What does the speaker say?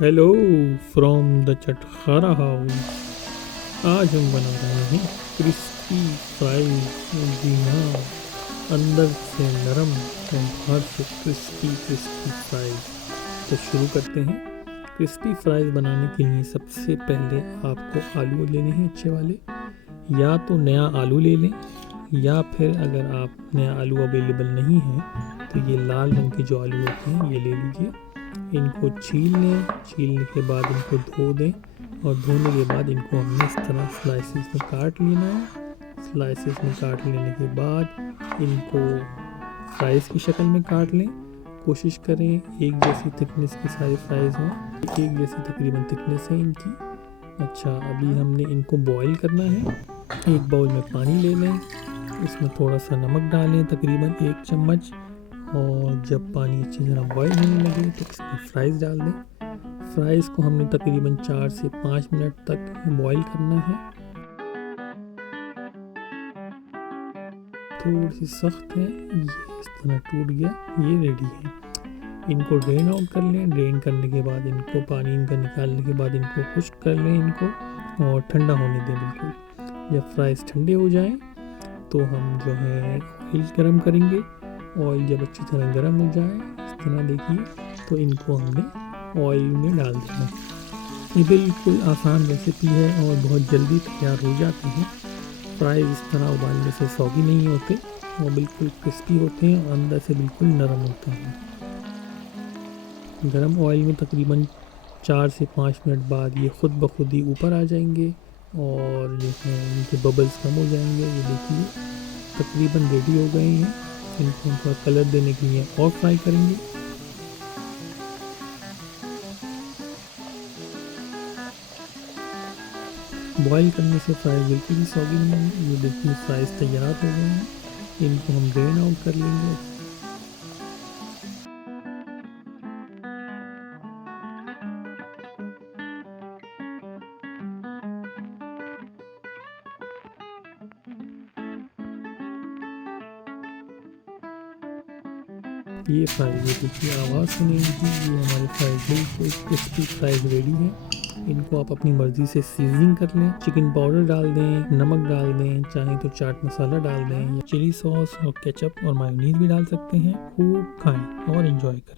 Hello from the चटखारा house. आज हम बना रहे हैं क्रिस्पी फ्राइज। जी हाँ, अंदर से नरम और बाहर से क्रिस्पी क्रिस्पी फ्राइज। तो शुरू करते हैं। क्रिस्पी फ्राइज बनाने के लिए सबसे पहले आपको आलू लेने हैं अच्छे वाले। या तो नया आलू ले लें, या फिर अगर आप नया आलू अवेलेबल नहीं है तो ये लाल रंग के जो आलू होते हैं ये ले लीजिए। इनको छील लें, छीलने के बाद इनको धो दें और धोने के बाद इनको हमने इस तरह स्लाइसेस में काट लेना है। स्लाइसेस में काट लेने के बाद इनको फ्राइज़ की शक्ल में काट लें। कोशिश करें एक जैसी थिकनेस की सारी फ्राइज़ हों, एक जैसी तकरीबन थिकनेस है इनकी। अच्छा, अभी हमने इनको बॉईल करना है। एक बाउल में पानी ले लें, इसमें थोड़ा सा नमक डालें, तकरीबन 1 चम्मच। और जब पानी अच्छी तरह बॉईल होने लगे तो इसमें फ्राइज़ डाल दें। फ्राइज़ को हमने तकरीबन 4 से 5 मिनट तक बॉईल करना है। थोड़ी सी सख्त है, ये इस तरह टूट गया, ये रेडी है। इनको ड्रेन आउट कर लें। ड्रेन करने के बाद इनको पानी इनका निकालने के बाद इनको खुश्क कर लें इनको, और ठंडा होने दें बिल्कुल। जब फ्राइज़ ठंडे हो जाएं तो हम जो है ऑयल गरम करेंगे। ऑयल जब अच्छी तरह गर्म हो जाए, इस तरह देखिए, तो इनको हमने ऑयल में डाल देना है। ये बिल्कुल आसान रेसिपी है और बहुत जल्दी तैयार हो जाते हैं। फ्राइज़ इस तरह उबालने से सॉगी नहीं होते, वो बिल्कुल क्रिस्पी होते हैं और अंदर से बिल्कुल नरम होते हैं। गरम ऑयल में तकरीबन 4 से 5 मिनट बाद ये ख़ुद ब खुद ही ऊपर आ जाएंगे और जो है इनके बबल्स कम हो जाएंगे। ये देखिए तकरीबन रेडी हो गए हैं। इनको थोड़ा कलर देने के लिए और फ्राई करेंगे। बॉईल करने से फ्राई बिल्कुल भी सॉगी नहीं होंगे। ये देखिए फ्राइज तैयार हो गए हैं, इनको हम ड्रेन आउट कर लेंगे। ये फ्राइज, ये देखिए आवाज़ सुनेंगी, ये हमारे फ्राइज बिल्कुल क्रिस्पी फ्राइज रेडी है। इनको आप अपनी मर्ज़ी से सीजनिंग कर लें। चिकन पाउडर डाल दें, नमक डाल दें, चाहे तो चाट मसाला डाल दें, या चिली सॉस और केचप और मायोनीज़ भी डाल सकते हैं। खूब खाएं और एंजॉय करें।